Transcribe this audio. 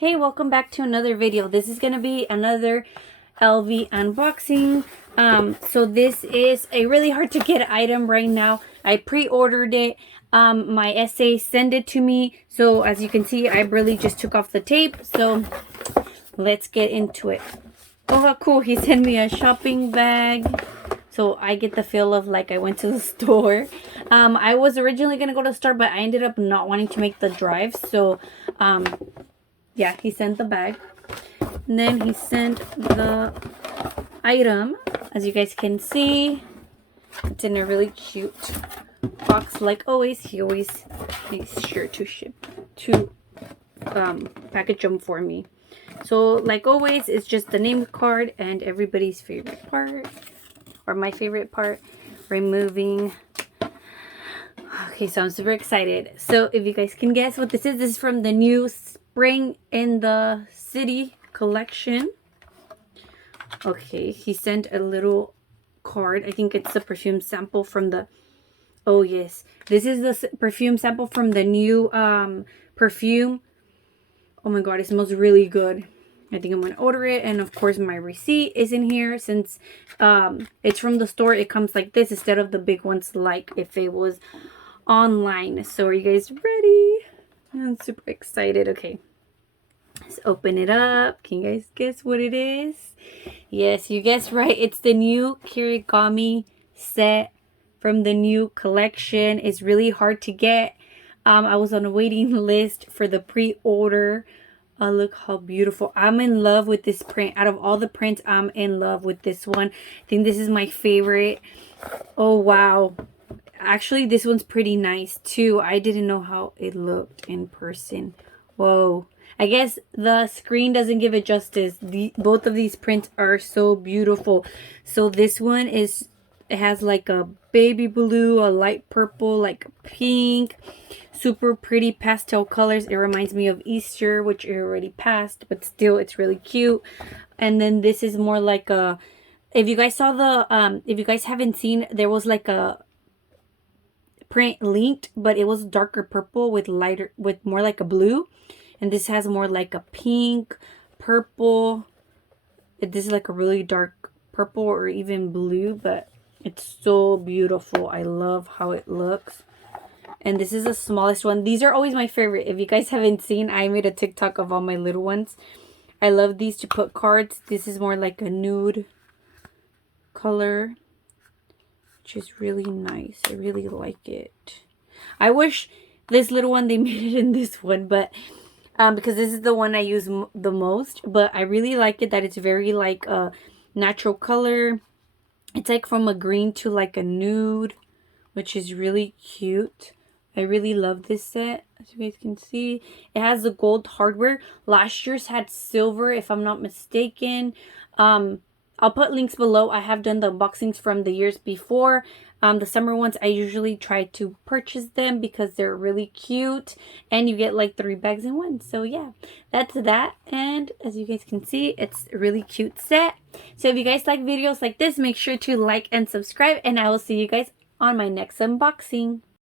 Hey, welcome back to another video. This is gonna be another LV unboxing. So this is a really hard to get item right now. I pre-ordered it. My SA sent it to me. So as you can see, I really just took off the tape. So let's get into it. Oh, how cool. He sent me a shopping bag. So I get the feel of like I went to the store. I was originally gonna go to the store, but I ended up not wanting to make the drive. So yeah, he sent the bag. And then he sent the item. As you guys can see, it's in a really cute box. Like always, he always makes sure to package them for me. So like always, it's just the name card and everybody's favorite part, or my favorite part, removing. Okay, so I'm super excited. So if you guys can guess what this is from the new Spring in the City collection. Okay, he sent a little card. I think it's a perfume sample from the... Oh, yes. This is the perfume sample from the new perfume. Oh my god, it smells really good. I think I'm going to order it. And of course, my receipt is in here. Since it's from the store, it comes like this instead of the big ones like if it was online. So are you guys ready? I'm super excited. Okay. Let's open it up. Can you guys guess what it is? Yes, you guessed right. It's the new Kirigami set from the new collection. It's really hard to get. I was on a waiting list for the pre-order. Look how beautiful. I'm in love with this print. Out of all the prints, I'm in love with this one. I think this is my favorite. Oh, wow. Actually, this one's pretty nice too. I didn't know how it looked in person. Whoa. I guess the screen doesn't give it justice. Both of these prints are so beautiful. So this one is, it has like a baby blue, a light purple, like a pink, super pretty pastel colors. It reminds me of Easter, which it already passed, but still it's really cute. And then this is more like a, if you guys saw the, if you guys haven't seen, there was like a print linked, but it was darker purple with lighter, with more like a blue. And this has more like a pink, purple. This is like a really dark purple or even blue, but it's so beautiful. I love how it looks. And this is the smallest one. These are always my favorite. If you guys haven't seen, I made a TikTok of all my little ones. I love these to put cards. This is more like a nude color, which is really nice. I really like it. I wish this little one, they made it in this one, but because this is the one I use the most. But I really like it that it's very like a natural color. It's like from a green to like a nude, which is really cute. I really love this set. As you guys can see, it has the gold hardware. Last year's had silver, if I'm not mistaken. I'll put links below. I have done the unboxings from the years before. The summer ones, I usually try to purchase them because they're really cute. And you get like 3 bags in one. So yeah, that's that. And as you guys can see, it's a really cute set. So if you guys like videos like this, make sure to like and subscribe. And I will see you guys on my next unboxing.